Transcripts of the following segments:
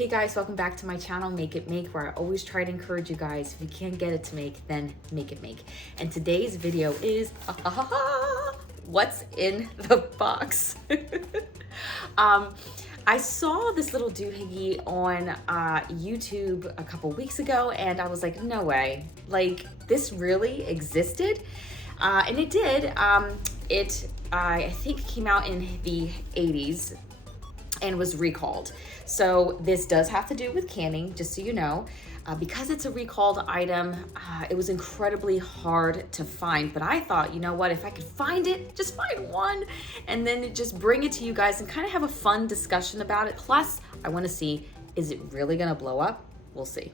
Hey guys, welcome back to my channel, Make It Make, where I always try to encourage you guys, if you can't get it to make, then make it make. And today's video is, what's in the box? I saw this little doohickey on YouTube a couple weeks ago, and I was like, no way, like this really existed? And it did. I think came out in the 80s and was recalled. So this does have to do with canning, just so you know. Because it's a recalled item, it was incredibly hard to find, but I thought, you know what, if I could find it, just find one, and then just bring it to you guys and kind of have a fun discussion about it. Plus, I wanna see, is it really gonna blow up? We'll see.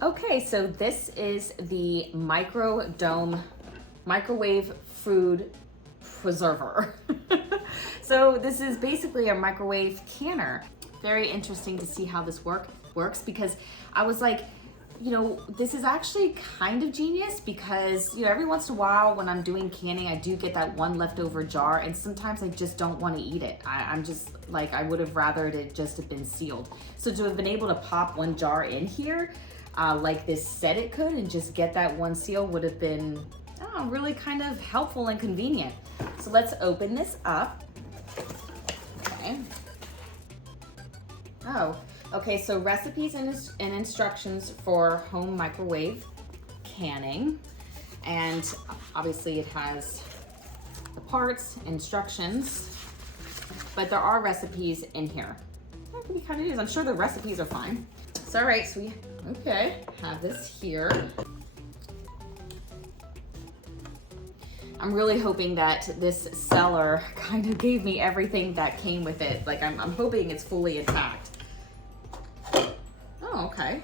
Okay, so this is the Microdome microwave food preserver. So this is basically a microwave canner. Very interesting to see how this works, because I was like, you know, this is actually kind of genius, because, you know, every once in a while when I'm doing canning, I do get that one leftover jar, and sometimes I just don't want to eat it. I'm just like, I would have rathered it just have been sealed. So to have been able to pop one jar in here, like this said it could, and just get that one seal would have been really kind of helpful and convenient. So let's open this up. Okay. Oh, okay, so recipes and instructions for home microwave canning. And obviously it has the parts, instructions, but there are recipes in here. That could be kind of neat. I'm sure the recipes are fine. So, all right, so we have this here. I'm really hoping that this seller kind of gave me everything that came with it. Like, I'm hoping it's fully intact. Oh, okay.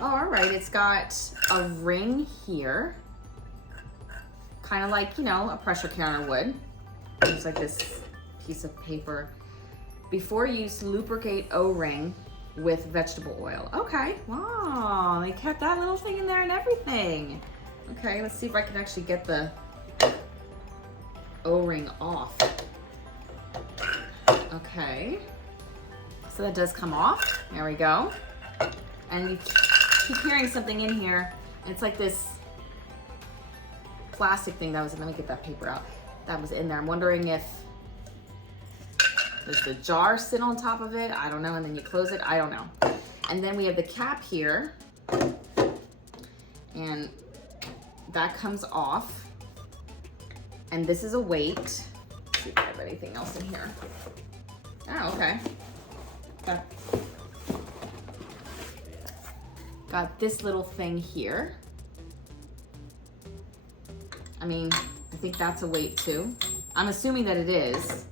Oh, all right, it's got a ring here. Kind of like, you know, a pressure canner would. It's like this piece of paper. Before use, lubricate O-ring with vegetable oil. Okay, wow, they kept that little thing in there and everything. Okay, let's see if I can actually get the O-ring off. Okay, so that does come off. There we go. And you keep hearing something in here. It's like this plastic thing that was, let me get that paper out. That was in there. I'm wondering if, does the jar sit on top of it? I don't know. And then you close it. I don't know. And then we have the cap here. And that comes off. And this is a weight. Let's see if I have anything else in here. Oh, okay. Got this little thing here. I mean, I think that's a weight too. I'm assuming that it is.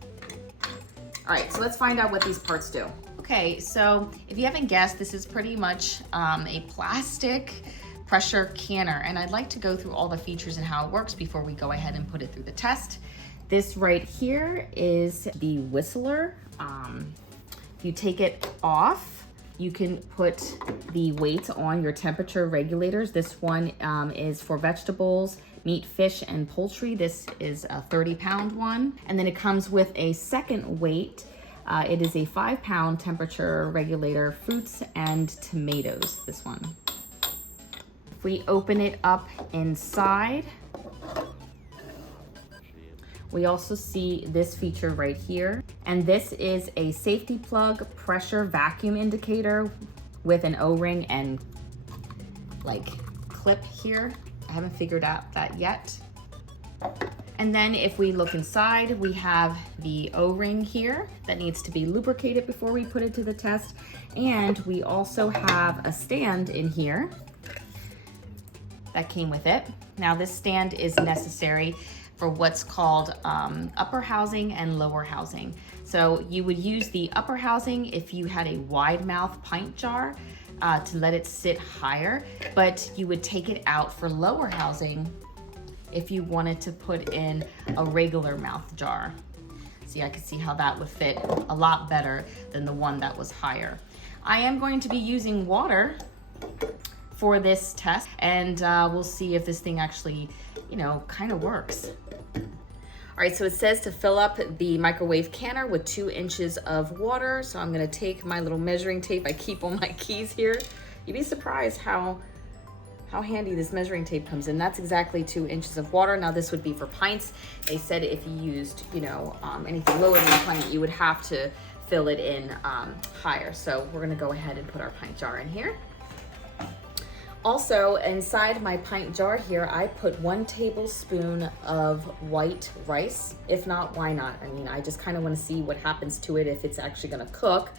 All right, so let's find out what these parts do. Okay, so if you haven't guessed, this is pretty much a plastic pressure canner, and I'd like to go through all the features and how it works before we go ahead and put it through the test. This right here is the whistler. If you take it off, you can put the weight on your temperature regulators. This one is for vegetables, meat, fish, and poultry. This is a 30-pound one. And then it comes with a second weight. It is a 5-pound temperature regulator, fruits and tomatoes, this one. If we open it up inside, we also see this feature right here. And this is a safety plug pressure vacuum indicator with an O-ring and like clip here. I haven't figured out that yet. And then if we look inside, we have the O-ring here that needs to be lubricated before we put it to the test. And we also have a stand in here that came with it. Now this stand is necessary for what's called upper housing and lower housing. So you would use the upper housing if you had a wide mouth pint jar to let it sit higher, but you would take it out for lower housing if you wanted to put in a regular mouth jar. See, I could see how that would fit a lot better than the one that was higher. I am going to be using water for this test, and we'll see if this thing actually, you know, kind of works. All right, so it says to fill up the microwave canner with 2 inches of water. So I'm gonna take my little measuring tape. I keep all my keys here. You'd be surprised how handy this measuring tape comes in. That's exactly 2 inches of water. Now this would be for pints. They said if you used, you know, anything lower than a pint, you would have to fill it in higher. So we're gonna go ahead and put our pint jar in here. Also, inside my pint jar here, I put 1 tablespoon of white rice. If not, why not? I mean, I just kind of want to see what happens to it if it's actually going to cook.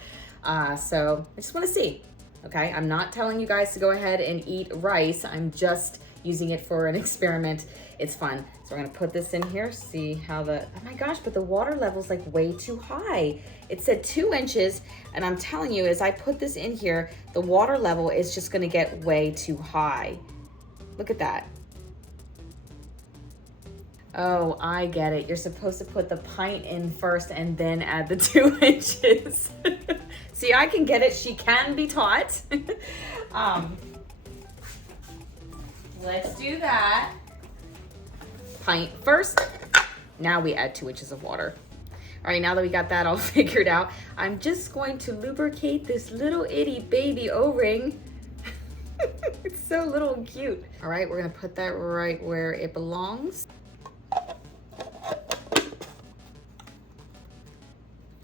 So I just want to see. Okay, I'm not telling you guys to go ahead and eat rice. I'm just using it for an experiment. It's fun. So we're gonna put this in here, see how oh my gosh, but the water level's like way too high. It said 2 inches, and I'm telling you, as I put this in here, the water level is just gonna get way too high. Look at that. Oh, I get it. You're supposed to put the pint in first and then add the 2 inches. See, I can get it. She can be taught. Let's do that. Pint first. Now we add 2 inches of water. All right, now that we got that all figured out, I'm just going to lubricate this little itty baby O-ring. It's so little and cute. All right, we're gonna put that right where it belongs.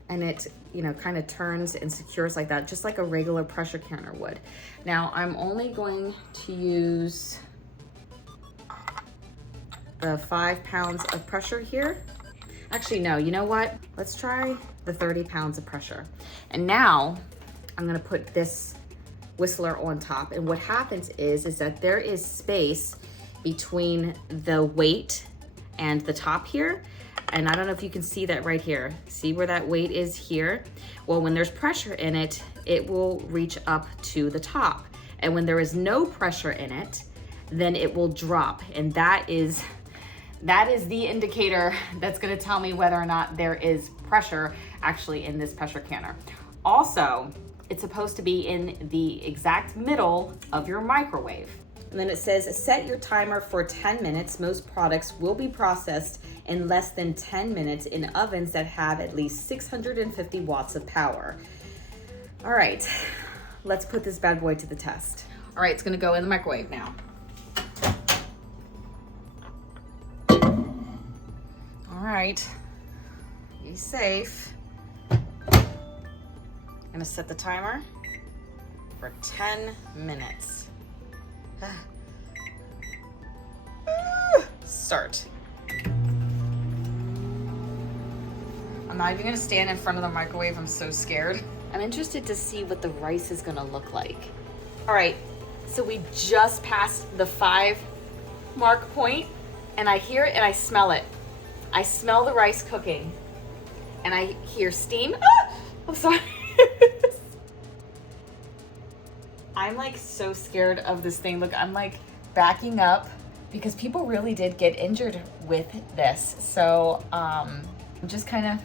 And it, you know, kind of turns and secures like that, just like a regular pressure canner would. Now, I'm only going to use the 5 pounds of pressure here. Actually, no, you know what? Let's try the 30 pounds of pressure. And now I'm gonna put this whistler on top. And what happens is that there is space between the weight and the top here. And I don't know if you can see that right here. See where that weight is here? Well, when there's pressure in it, it will reach up to the top. And when there is no pressure in it, then it will drop. And that is the indicator that's gonna tell me whether or not there is pressure actually in this pressure canner. Also, it's supposed to be in the exact middle of your microwave. And then it says, set your timer for 10 minutes. Most products will be processed in less than 10 minutes in ovens that have at least 650 watts of power. All right, let's put this bad boy to the test. All right, it's gonna go in the microwave now. All right, be safe. I'm gonna set the timer for 10 minutes. Start. I'm not even gonna stand in front of the microwave. I'm so scared. I'm interested to see what the rice is gonna look like. All right, so we just passed the 5 mark point, and I hear it and I smell it. I smell the rice cooking, and I hear steam. Ah! I'm sorry. I'm like so scared of this thing. Look, I'm like backing up because people really did get injured with this. So I'm just kind of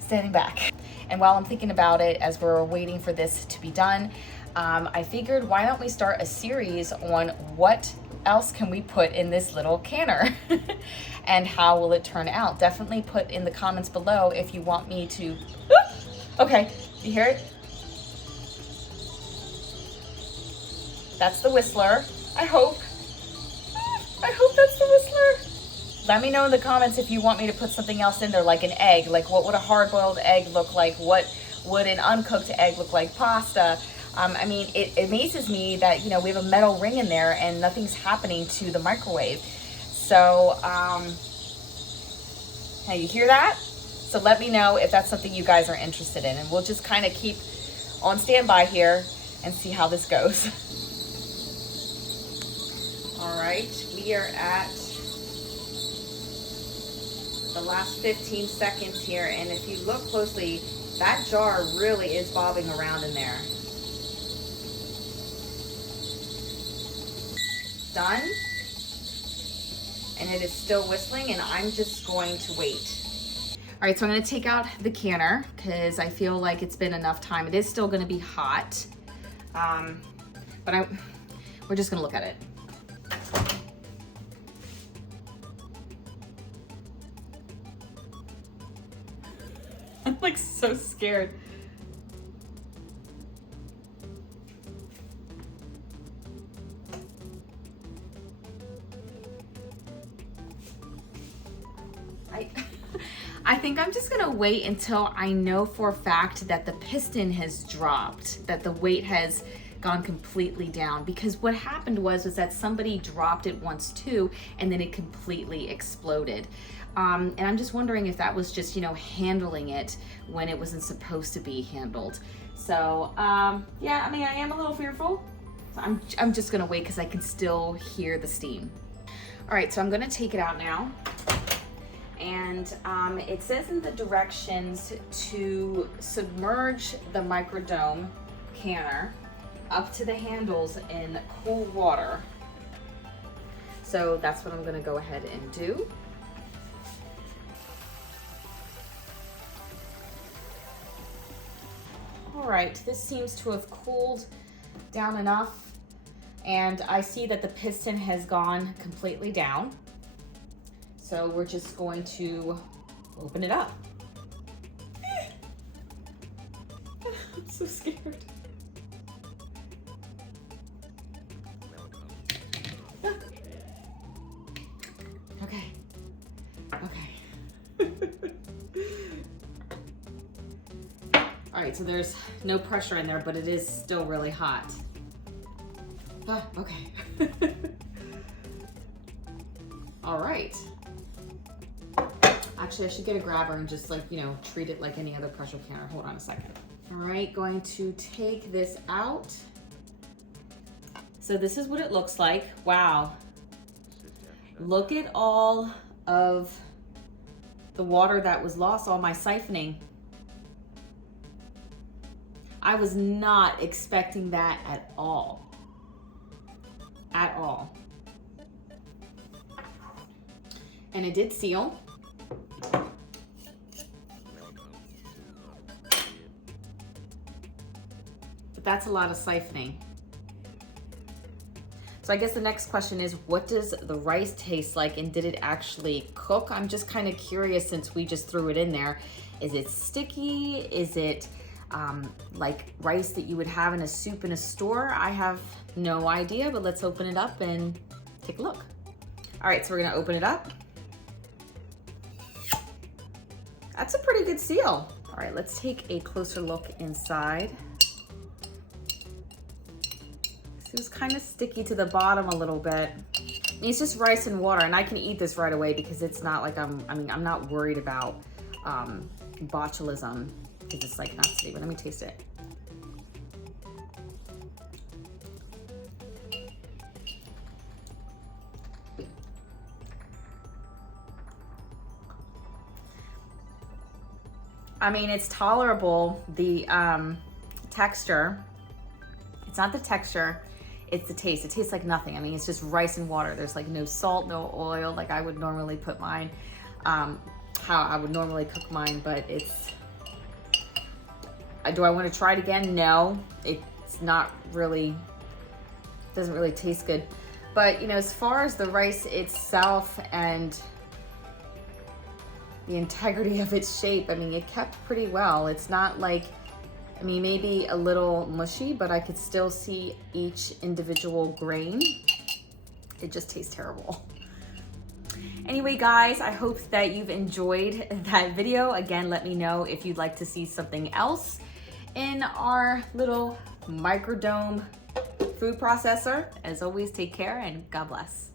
standing back. And while I'm thinking about it, as we're waiting for this to be done, I figured, why don't we start a series on what else can we put in this little canner and how will it turn out? Definitely put in the comments below if you want me to. Okay, you hear it? That's the whistler. I hope that's the whistler. Let me know in the comments if you want me to put something else in there, like an egg. Like, what would a hard-boiled egg look like? What would an uncooked egg look like? Pasta. I mean, it amazes me that, you know, we have a metal ring in there and nothing's happening to the microwave. So, hey, you hear that? So let me know if that's something you guys are interested in, and we'll just kind of keep on standby here and see how this goes. All right, we are at the last 15 seconds here, and if you look closely, that jar really is bobbing around in there. Done, and it is still whistling, and I'm just going to wait. All right, so I'm gonna take out the canner because I feel like it's been enough time. It is still gonna be hot, but we're just gonna look at it. I'm like so scared. I think I'm just gonna wait until I know for a fact that the piston has dropped, that the weight has gone completely down, because what happened was that somebody dropped it once too, and then it completely exploded. And I'm just wondering if that was just, you know, handling it when it wasn't supposed to be handled. So yeah, I mean, I am a little fearful. I'm just gonna wait because I can still hear the steam. All right, so I'm gonna take it out now. And it says in the directions to submerge the Microdome canner up to the handles in cool water. So that's what I'm gonna go ahead and do. All right, this seems to have cooled down enough, and I see that the piston has gone completely down. So we're just going to open it up. I'm so scared. Okay. All right, so there's no pressure in there, but it is still really hot. Okay. All right. Actually, I should get a grabber and just, like, you know, treat it like any other pressure canner. Hold on a second. All right, going to take this out. So this is what it looks like. Wow. Look at all of the water that was lost, all my siphoning. I was not expecting that at all. At all. And it did seal. That's a lot of siphoning. So I guess the next question is, what does the rice taste like, and did it actually cook? I'm just kind of curious since we just threw it in there. Is it sticky? Is it like rice that you would have in a soup in a store? I have no idea, but let's open it up and take a look. All right, so we're gonna open it up. That's a pretty good seal. All right, let's take a closer look inside. It was kind of sticky to the bottom a little bit. I mean, it's just rice and water, and I can eat this right away because it's not like I'm not worried about botulism, because it's like not sticky. But let me taste it. I mean, it's tolerable. The texture, it's not the texture, it's the taste. It tastes like nothing. I mean, it's just rice and water. There's like no salt, no oil, like I would normally put mine, how I would normally cook mine, but it's, do I want to try it again? No, it's not really, doesn't really taste good. But, you know, as far as the rice itself and the integrity of its shape, I mean, it kept pretty well. It's not like, I mean, maybe a little mushy, but I could still see each individual grain. It just tastes terrible. Anyway, guys, I hope that you've enjoyed that video. Again, let me know if you'd like to see something else in our little Microdome food processor. As always, take care and God bless.